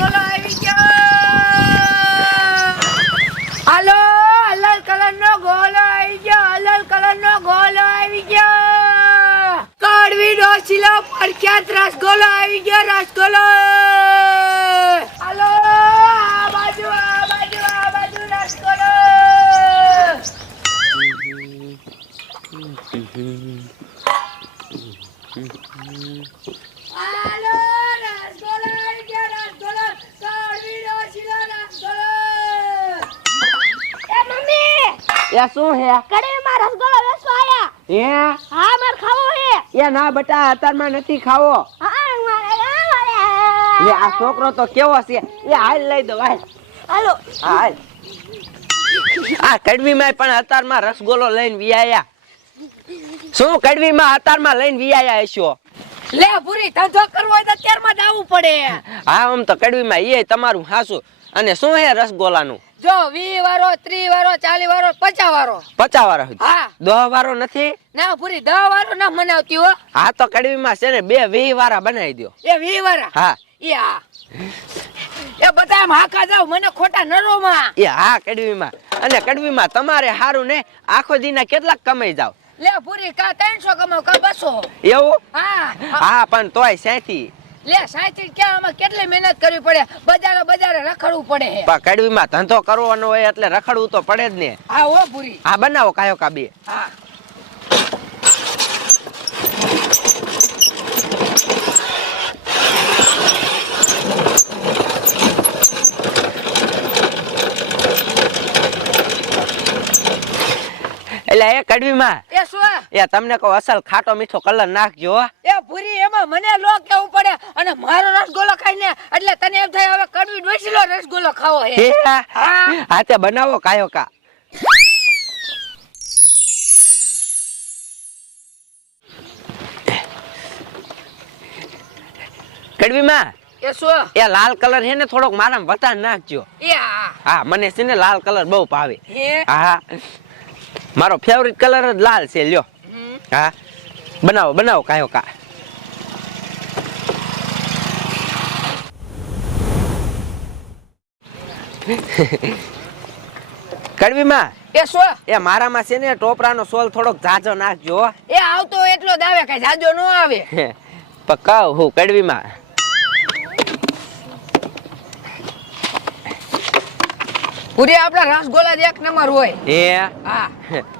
રસગોલો એ શું હે? કડીમાં રસગોલો વેચવા આયા. હે? હા માર ખાવો હે. એ ના બટા અત્યારમાં નથી ખાવો. હા મારે એ મારે આ છોકરો તો કેવો છે? એ હાલ લઈ દો હાલ. હાલો. હાલ. આ કડવીમાં પણ અત્યારમાં રસગોલો લઈને વિયાયા શું કડવીમાં અત્યારમાં લઈને વિયાયા હશો? લે પૂરી ધંધો કરવો હોય તો અત્યારમાં જ આવવું પડે. હા આમ તો કડવીમાં એ તમારું હાસું. અને શું હે રસગોલાનું જો વી વારો ત્રી વારો ચાલી વારો પચાસ વારો. પચાસ વારો હા. દહ વારો નથી? ના પૂરી દહ વારો ના મનાવતી હો. હા તો કડવીમાં છે ને બે વી વાળા બનાવી દો એ વી વારા? હા. એ હા. એ બધા એમ હાકા જાવ મને ખોટા નરોમાં. એ હા કડવીમાં. અને કડવીમાં તમારે સારું ને આખો દીના કેટલાક કમાઈ જાવ લે પૂરી કા ત્રણસો કમાવ કા બસો? એવું? હા હા. હા પણ તોય સેથી. લે સાચી ક્યાં આમાં કેટલી મહેનત કરવી પડે? બજારે બજારે રખડવું પડે પણ કડવીમાં ધંધો કરવાનો હોય એટલે રખડવું તો પડે જ ને. હા હો પૂરી હા બનાવો કાયો કા હા. એટલે એ કડવીમાં એ શું એ તમને કહો અસલ ખાટો મીઠો કલર નાખજો એ પૂરી એમાં મને લો કેવું પડે? અને મારો રસગુલ્લો ખાઈને એટલે તને એમ થાય હવે કડવી ડોસીલો રસગુલ્લો ખાવો હે. હે? હા. હા તે બનાવો કાયો કા. કડવીમાં? એ શું? એ લાલ કલર હે ને થોડોક મારામાં વતા નાખજો. એ હા. મને છે ને લાલ કલર બહુ ભાવે. હા? મારો ફેવરિટ કલર જ લાલ છે લ્યો. હા બનાવો બનાવો કાયો કા કડવીમાં એ શો? એ મારામાં છે ને ટોપરાનો સોલ થોડોક ઝાઝો નાખજો એ આવતો એટલો જ આવે કઈ જાજો નો આવે. પકાવ હું હું કડવીમાં પૂરી આપડા રસગોલા જ એક નંબર હોય. એ? હા.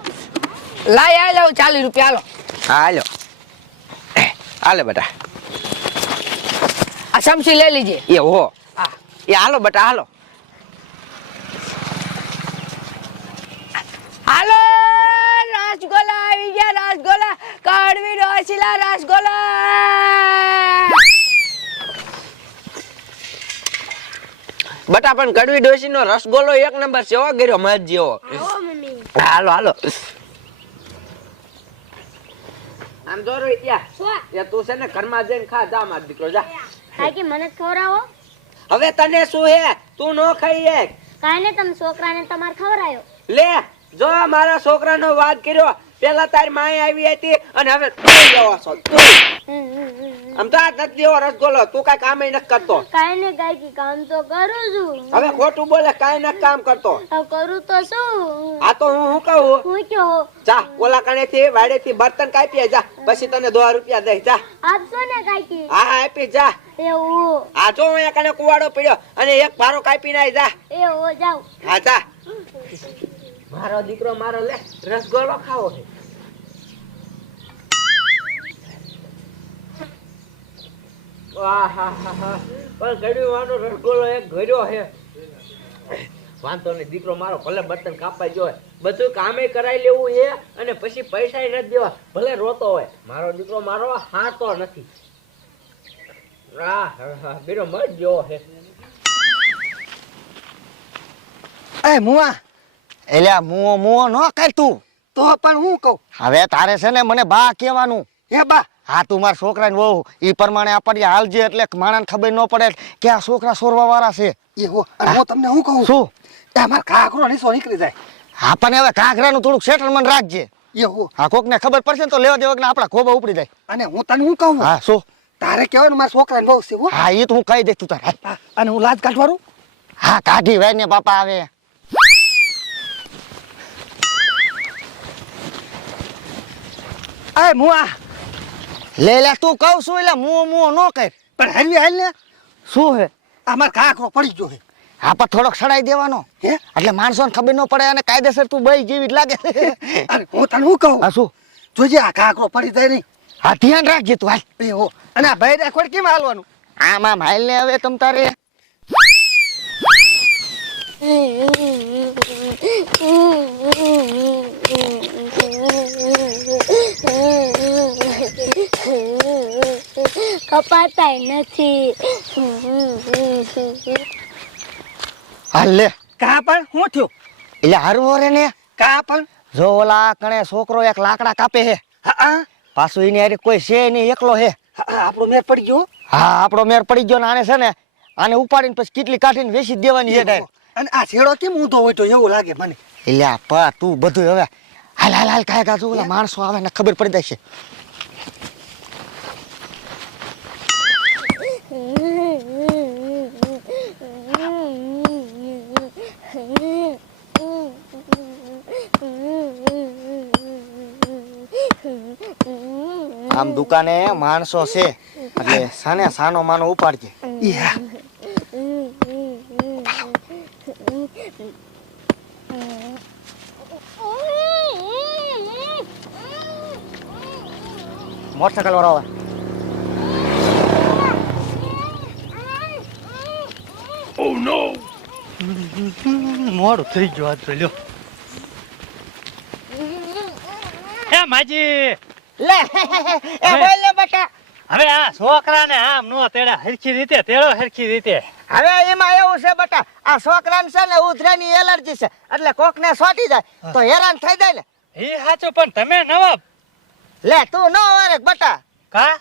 લાય આ જાવ ચાલીસ રૂપિયા હાલો. હાલો. હાલે બેટા. આ સમસી લઈ લીજે. એ હો. એ હાલો બેટા હાલો. હાલો રસગોલા આવી ગયા રસગોલા કડવી ડોસીલા રસગોલા બટા પણ કડવી ડોસી નો રસગોલો એક નંબર છે ગેરો મત જેવો હાલો હાલો. આમ જો રોહિત યા તું છે ને ઘરમાં જઈને ખા જા માર દીકરો જા. કાકી મને ખવરાવો હવે તને શું હે? તું નો ખાઈ હે કાઈ ને તમે છોકરાને તમારે ખવરાયો લે જો મારા છોકરાનો વાત કર્યો. પેલા તારી માય આવી હતી અને હવે તું જવા છો. તું. આમ તો આ નથી દેવો રસગોલો. તું કઈ કામ નથી કરતો. કઈ ને કાકી કામ તો કરું છું. હવે ખોટું બોલે કઈ નથી કામ કરતો. કરું તો શું? આ તો હું શું કહું? હું કહો? જા ઓલા કણે થી વાડે થી બર્તન કાપીએ જા. પછી તને દોઢ રૂપિયા દઈ જા. આપશો ને કાકી હા હા, આપી જા. એવું. આ જો હું કણે કુવાડો પડ્યો અને એક ભારો કાપી નાય જા. એવું જાવ હા જા. મારો દીકરો મારો લે રસગોલો ખાવો છે. પણ ઘડ્યું વાનો રસગોલો એક ઘર્યો છે વાંધો નહીં દીકરો મારો ભલે બર્તન કાપાઈ હોય. બધું કામે કરાઈ લેવું એ અને પછી પૈસા નથી દેવા. ભલે રોતો હોય. મારો દીકરો મારો હાતો નથી. બીરો મર ગયો છે એ મુવા. એટલે મુઓ મુઓ ન કર તું. તો પણ હું કહું? હવે તારે છે ને મને બા કહેવાનું. હે બા હા તું મારા છોકરાને વહુ. એ પ્રમાણે આપણને હાલજે એટલે માણસને ખબર ન પડે કે આ છોકરા સોરવા વાળા છે. એ હો અને હું તમને શું કહું? શું? તમારે કાકરો નીસો નીકળી જાય. આપણને પણ હવે કાંકરાનું થોડુંક સેટલમેન્ટ રાખજે. એ હો. હા કોકને ખબર પડશે ને તો લેવા દેવા આપણા ખોબા ઉપડી જાય. અને હું તને શું કહું? હા શું? તારે કહેવાનું મારા છોકરાને બહુ છે હા. એ તો હું કહી દઈશ તું તારે. અને હું લાજ કાઢવાનું હા કાઢી ભાઈ ને બાપા આવે. આ મુઆ. લે લે તું કહું છું એટલે મો મો નો કર પણ હરવી હાલ ને શું હે અમાર મારે કાકરો પડી ગયો હે હા પણ થોડોક સડાઈ દેવાનો હે એટલે માણસોને ખબર ન પડે અને કાયદેસર તું બઈ જેવી જ લાગે અરે હું તને શું કહું હા શું જોજે આ કાકરો પડી જાય નહીં હા ધ્યાન રાખજે તું હાલ એ હો અને આ ભાઈ રાખો કેમ હાલવાનું આમ આમ હાલ ને હવે તમ તારે કપાતાય નથી. હાલ લે. કા પણ? શું થયું? એટલે હરવો રે ને. કા પણ? જો ઓલા કણે છોકરો એક લાકડા કાપે હે. હા હા. પાછું એની હારે કોઈ છે નહીં એકલો હે. હા, હા, આપણો મેર પડી ગયો? હા આપણો મેર પડી ગયો ને આને છે ને આને ઉપાડીને પછી કેટલી કાઢીને વેચી દેવાની હે ડાયરેક્ટ. અને આ છેડો કેમ ઊંધો હોય તો એવું લાગે મને. એટલે આ પા તું બધું હવે હાલ હાલ હાલ કાય કાજુ ઓલા માણસો આવે ને ખબર પડી જાય છે. આમ દુકાને માણસો છે એટલે સાને સાનો માનો ઉપાડજે. મોટરસાયકલ વાળો આવે. મોડું થઈ ગયું આજ લ્યો. એ માજી! લે એ બોલ લે બેટા. હવે આ છોકરાને આમ નો તેડા હરખી રીતે તેડો હરખી રીતે. હવે એમાં એવું છે બટા આ છોકરાને છે ને ઉધરાની એલર્જી છે એટલે કોક ને સોટી જાય તો હેરાન થઈ જાય ને. એ સાચું પણ તમે નવાબ લે તું નો વારે બટા. કા?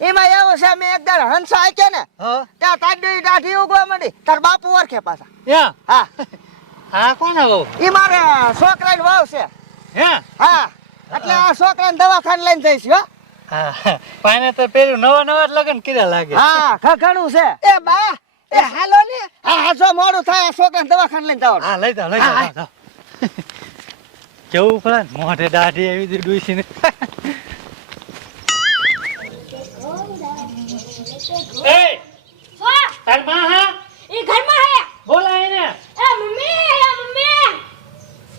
એમાં એવું છે મેં એક દાડ હંસો આંક્યો ને ત્યાં તાડી દાઢી ઉગવા માંડી તાર બાપુ ઓળખે પાછા. હા હા. આ કોના બહુ ઈ મારે છોકરાની વાવ છે. હે હા. એટલે આ છોકરાને દવાખાને લઈને જઈશ હો. હા પાને તો પેલું નવા નવા જ લગન કર્યા લાગે. હા ખખડું છે. એ બા એ હાલો ને. આ હા જો મોડું થાય આ છોકરાને દવાખાને લઈને જાવ હા લઈ જાવ લઈ જાવ કેવું પડે ને? મોઢે દાઢી એવી રીતે ડૂસી ને એ તારમાં હા? એ ઘરમાં હે. બોલાય ને એ મમ્મી એ મમ્મી.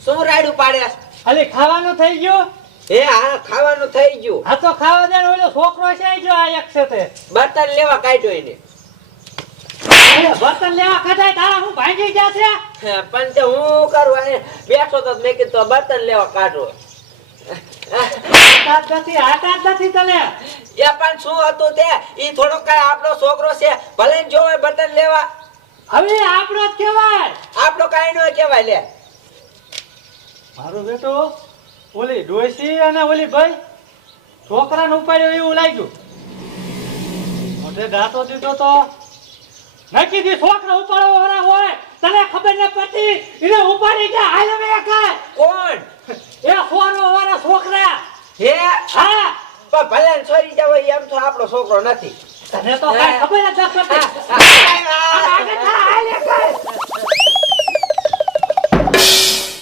શું રાયડું પાડે અલી ખાવાનું થઈ ગયું? હે આ ખાવાનું થઈ ગયું. આ તો ખાવા દે ઓલો છોકરો છે જો આ એક છે તે. બર્તન લેવા કાઢ્યો એને. બર્તન લેવા કઢાય તારા હું ભાંગી ગયા છે? પણ તે હું કરું? બેઠો તો મેં કીધું બર્તન લેવા કાઢો. નથી આટાત નથી તને. એ પણ શું હતું તે? ઈ થોડો આપણો છોકરો છે. ભલે ને બર્તન લેવા. હવે આપણો જ કહેવાય. આપણો કઈ નો કહેવાય લે. મારો બેટો ઓલી ડોસી અને ઓલી ભાઈ છોકરાને ઉપાડ્યો એવું લાગ્યું. મોટે દાંતો દીધો તો નક્કી દી છોકરા ઉપાડવા વાળા હોય. તને ખબર ને પડતી? એને ઉપાડી ગયા હાલે મે કાય કોણ? એ ફોરવા વાળા છોકરા. હે? હા. પણ ભલે છોરી જાવ એમ તો આપણો છોકરો નથી. તને તો કાઈ ખબર જ ન પડતી. આગળ હાલે કાય